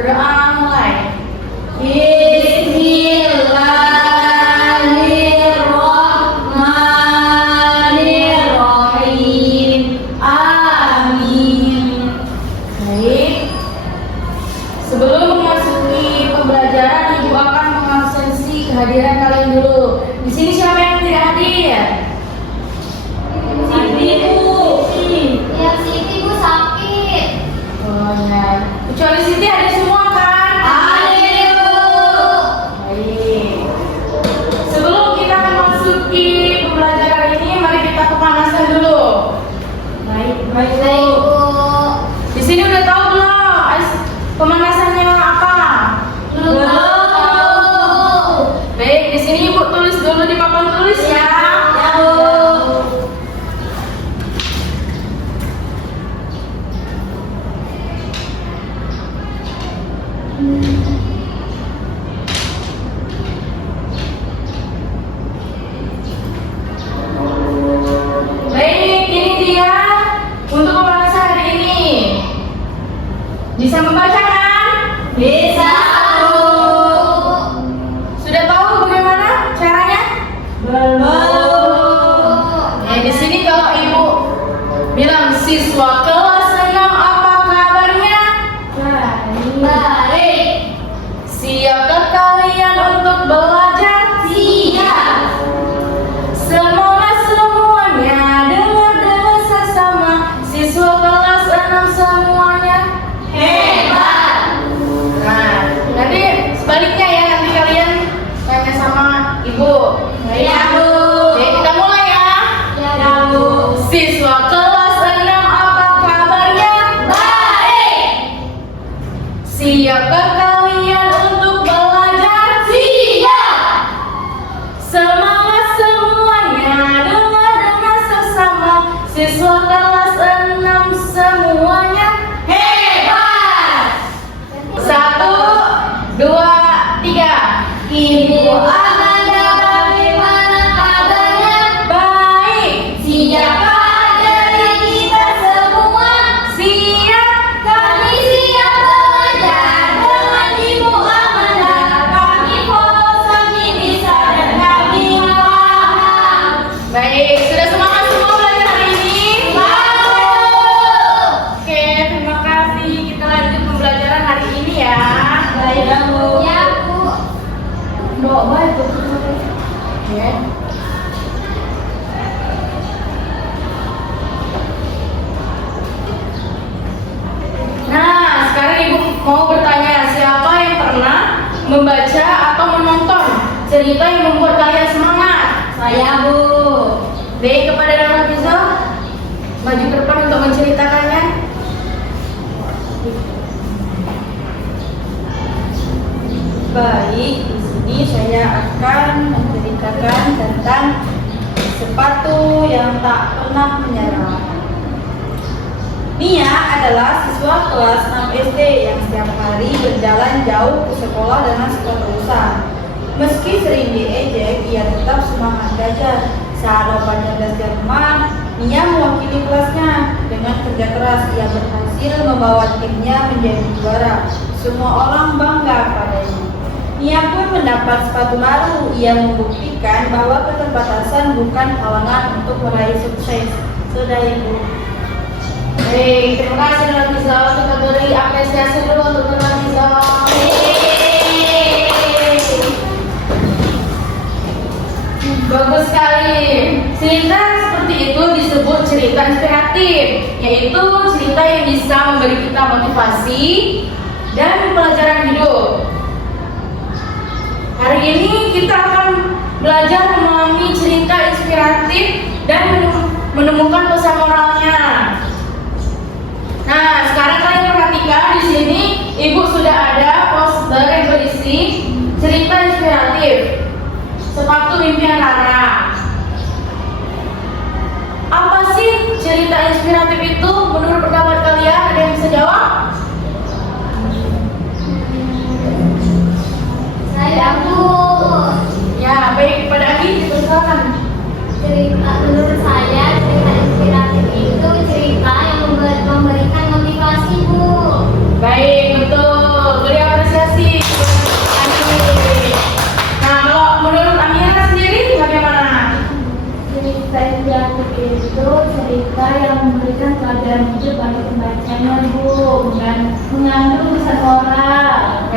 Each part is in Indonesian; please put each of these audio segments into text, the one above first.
Berdoa mulai. Bismillahirrahmanirrahim. Amin. Baik. Sebelum memasuki pembelajaran, Ibu akan mengabsensi kehadiran kalian dulu. Di sini siapa yang tidak hadir? Siti, Bu. Ya, Siti, Bu, sakit. Oh ya. Kecuali Siti ada semua kan? Hadir, Bu. Baik. Sebelum kita memasuki pembelajaran ini, mari kita pemanasan dulu. Baik, Baik, Bu. Di sini udah tahu belum pemanasannya apa? Belum. Baik, di sini Ibu tulis dulu di papan tulis ya. Ya, Bu. Baik, ini dia untuk pemanasan hari ini. Bisa membaca kan? Bisa, Bu. Sudah tahu bagaimana caranya? Belum. Di sini kalau Ibu bilang siswa kelas 6 apa kabarnya? Baik. Siapkah kalian untuk belajar? Siap. Semuanya dengar sesama siswa kelas 6 semuanya. Hebat. Nah, nanti sebaliknya ya, nanti kalian tanya sama Ibu. Ya, Bu. Oke, kita mulai ya. Ya, Bu. Siswa kelas 6 apa kabarnya? Baik. Siapkah kalian untuk belajar? Siap. Semangat semuanya, dengar sesama siswa kelas 6 semuanya. Hebat. 1, 2, 3. Ibu Amanda, bagaimana kabarnya? Baik. Siapkah dari kita semua? Siap. Kami siap belajar dengan Ibu Amanda. Kami fokus, kami bisa, dan kami paham. Baik, sudah semangat semua belajar hari ini? Baik. Oke, terima kasih. Kita lanjut pembelajaran hari ini ya. Baik, Bu. Ya, Bu. Doa baik. Oke. Nah, sekarang Ibu mau bertanya, siapa yang pernah membaca atau menonton cerita yang membuat kalian semangat? Saya, Bu. Baik, kepada Dara Fiza, maju ke depan untuk menceritakannya. Baik, di sini saya akan menceritakan tentang sepatu yang tak pernah menyerah. Nia adalah siswa kelas 6 SD yang setiap hari berjalan jauh ke sekolah dengan sepatu rusak. Meski sering diejek, ia tetap semangat belajar. Saat lomba belajar rumah, Nia mewakili kelasnya. Dengan kerja keras, ia berhasil membawa timnya menjadi juara. Semua orang bangga padanya. Nia pun mendapat sepatu baru. Ia membuktikan bahwa keterbatasan bukan halangan untuk meraih sukses. Sudah, Ibu. Baik, terima kasih Dara Fiza. Kita beri apresiasi dulu untuk Dara Fiza. Bagus sekali. Cerita seperti itu disebut cerita inspiratif, yaitu cerita yang bisa memberi kita motivasi dan pelajaran hidup. Hari ini kita akan belajar memahami cerita inspiratif dan menemukan pesan moralnya. Nah, sekarang kalian perhatikan di sini, Ibu sudah ada poster yang berisi cerita inspiratif. Sepatu impian Rara. Apa sih cerita inspiratif itu menurut pendapat kalian? Ada yang bisa jawab? Saya, Bu. Ya, baik, pada Agi, silakan. Cerita menurut saya, cerita inspiratif itu cerita yang memberikan motivasi, Bu. Baik, betul. Beri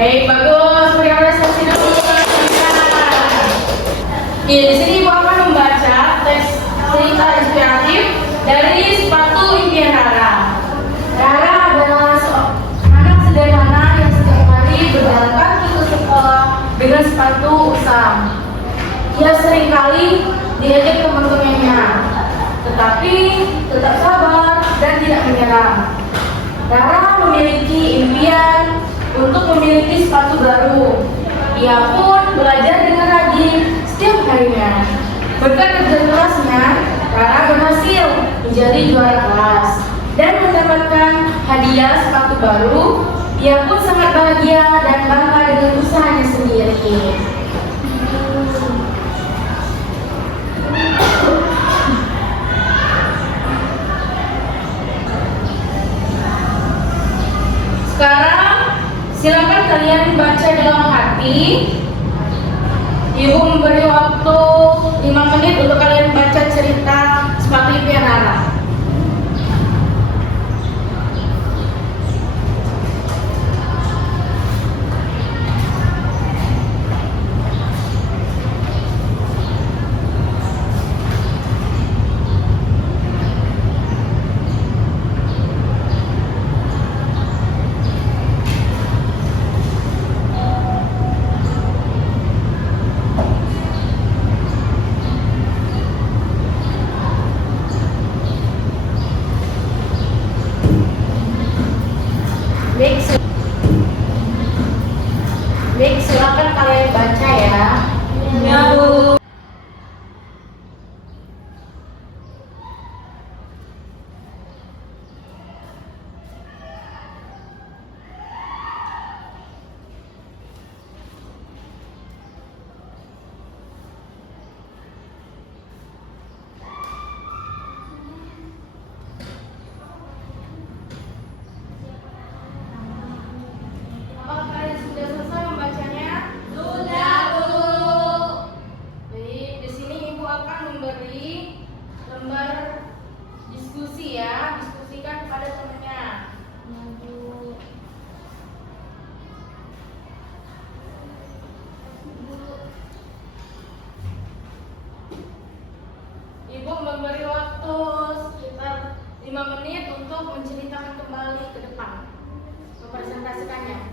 Baik, bagus. Berikan prestasi dulu. Oke, di sini Ibu akan membaca teks cerita inspiratif dari sepatu impian Rara. Rara adalah anak sederhana yang setiap hari berjalan kaki ke sekolah dengan sepatu usang. Ia seringkali diajak teman-temannya, tetapi tetap sabar dan tidak menyerah. Rara memiliki impian untuk memiliki sepatu baru. Ia pun belajar dengan rajin setiap harinya. Berkat kerja kerasnya, Rara berhasil menjadi juara kelas dan mendapatkan hadiah sepatu baru. Ia pun sangat bahagia dan bangga dengan usahanya sendiri. Sekarang silakan kalian baca dalam hati. Ibu memberi waktu 5 menit untuk kalian baca cerita sepatu impian Rara. Baik, silakan kalian baca ya. Ya, Bu. Apakah kalian sudah selesai membacanya? Sudah, Bu. Baik, di sini Ibu akan memberi lembar diskusi ya, diskusikan kepada temannya. Ibu memberi waktu sekitar 5 menit untuk menceritakan kembali ke depan, mempresentasikannya.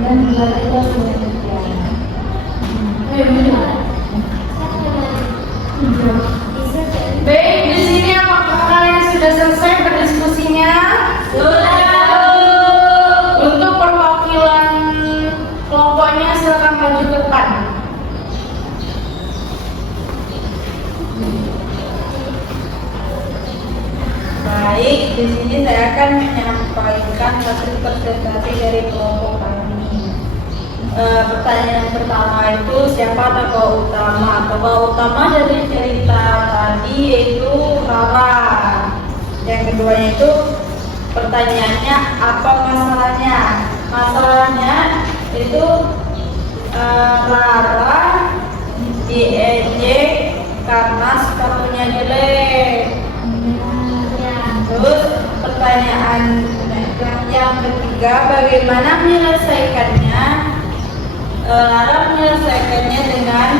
Dan belajar mengerjakan. Baik, di sini apakah kalian sudah selesai berdiskusinya? Sudah. Untuk perwakilan kelompoknya silakan maju ke depan. Baik, di sini saya akan menyampaikan hasil presentasi dari kelompok kami. Pertanyaan yang pertama itu siapa tokoh utama? Tokoh utama dari cerita tadi yaitu Rara. Yang keduanya itu pertanyaannya apa masalahnya? Masalahnya itu Rara diejek karena sepatunya jelek. Terus pertanyaan yang ketiga, bagaimana menyelesaikannya? Rara menyelesaikannya dengan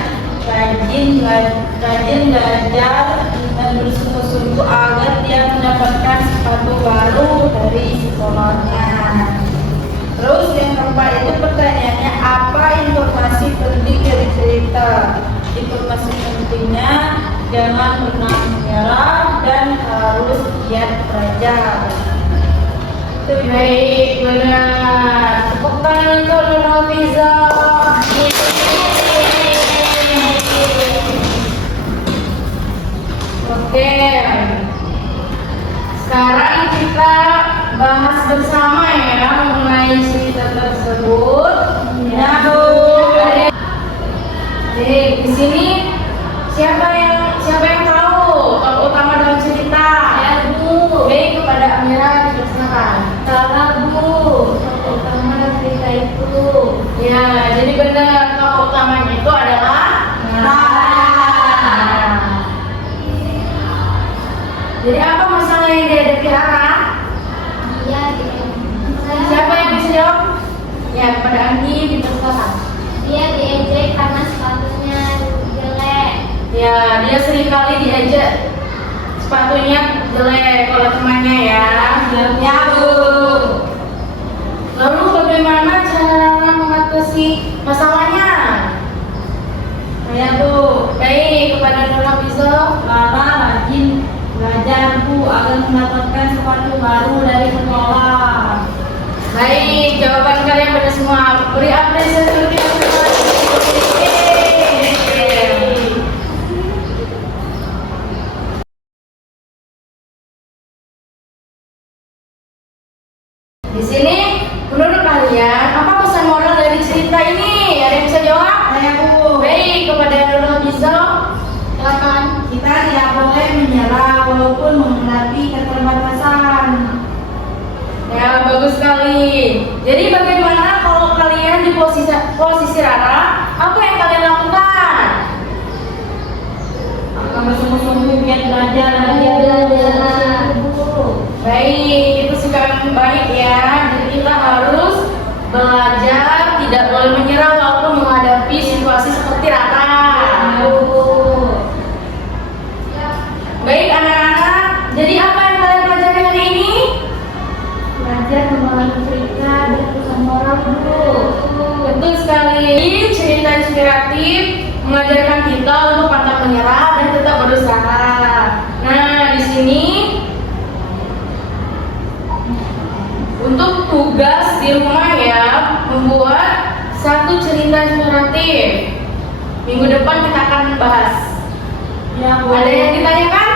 rajin belajar dan bersungguh-sungguh agar dia mendapatkan sepatu baru dari sekolahnya. Terus yang keempat itu pertanyaannya, apa informasi penting dari cerita? Informasi pentingnya jangan pernah menyerah dan harus giat belajar. Baik, benar. Tepuk tangan untuk Nurhafiza. Oke. Sekarang kita bahas bersama ya mengenai cerita tersebut. Ya, Bu. Jadi di sini siapa yang tahu tokoh utama dalam cerita? Ya, Bu. Baik, kepada Amira dipersilakan. Salah, Bu. Tokoh utama cerita itu. Ya, jadi benar tokoh utamanya itu adalah Rara. Jadi apa masalah yang dihadapi Rara? Iya, Siapa yang bisa jawab? Ya, kepada Anggi dipersilakan. dia diejek karena sepatunya jelek. Ya, dia seringkali diajak sepatunya jelek oleh temannya ya. Ya, Bu. Lalu bagaimana cara mengatasi masalahnya? Ya, Bu. Baik, kepada Nurul Bizo. Rara rajin belajar, Bu, agar mendapatkan sepatu baru dari sekolah. Baik, jawaban kalian benar semua. Beri apresiasi untuk kita semua. Yeay. Di sini, menurut kalian apa pesan moral dari cerita ini? Ada yang bisa jawab? Ya, Bu. Baik, kepada Nurul Bizo. Silakan. Kita tidak boleh menyerah walaupun menghadapi keterbatasan. Ya, bagus sekali. Jadi bagaimana kalau kalian di posisi Rara, apa yang kalian lakukan? Akan bersungguh-sungguh giat belajar dan Dia belajar, Bu. Baik, itu sikap yang baik ya. Jadi kita harus belajar, tidak boleh menyerah walaupun menghadapi situasi seperti Rara. Baik anak-anak, jadi apa yang kalian pelajari hari ini? Belajar membangun cerita dan pesan moral, Bu. Betul sekali. Cerita inspiratif mengajarkan kita untuk pantang menyerah dan tetap berusaha. Nah, di sini untuk tugas di rumah ya, membuat satu cerita inspiratif. Minggu depan kita akan bahas. Ya, Bu. Ada yang ditanyakan?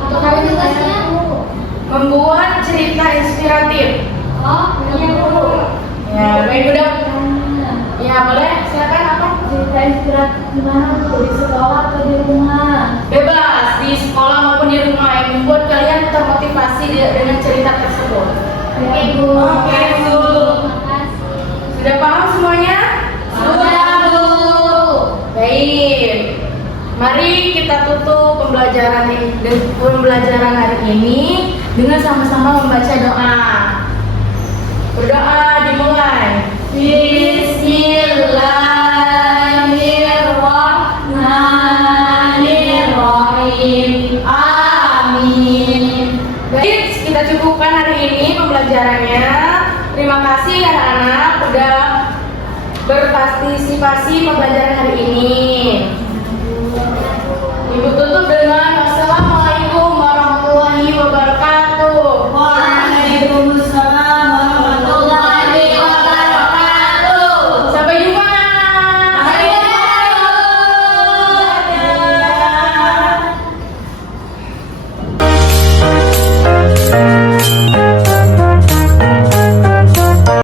Apa tugasnya, Bu? Membuat cerita inspiratif. Oh, iya, Bu. Ya, baik udah. Ya, boleh. Silakan apa? Cerita inspiratif gimana, Bu? Di sekolah atau di rumah? Bebas di sekolah maupun di rumah yang membuat kalian termotivasi dengan cerita tersebut. Oke, Bu. Oke, Bu. Makasih. Sudah paham semuanya? Sudah, Bu. Baik. Mari kita tutup pembelajaran hari ini dengan sama-sama membaca doa. Berdoa dimulai. Bismillahirrahmanirrahim. Amin. Baik, kita cukupkan hari ini pembelajarannya. Terima kasih anak-anak udah berpartisipasi pembelajaran hari ini.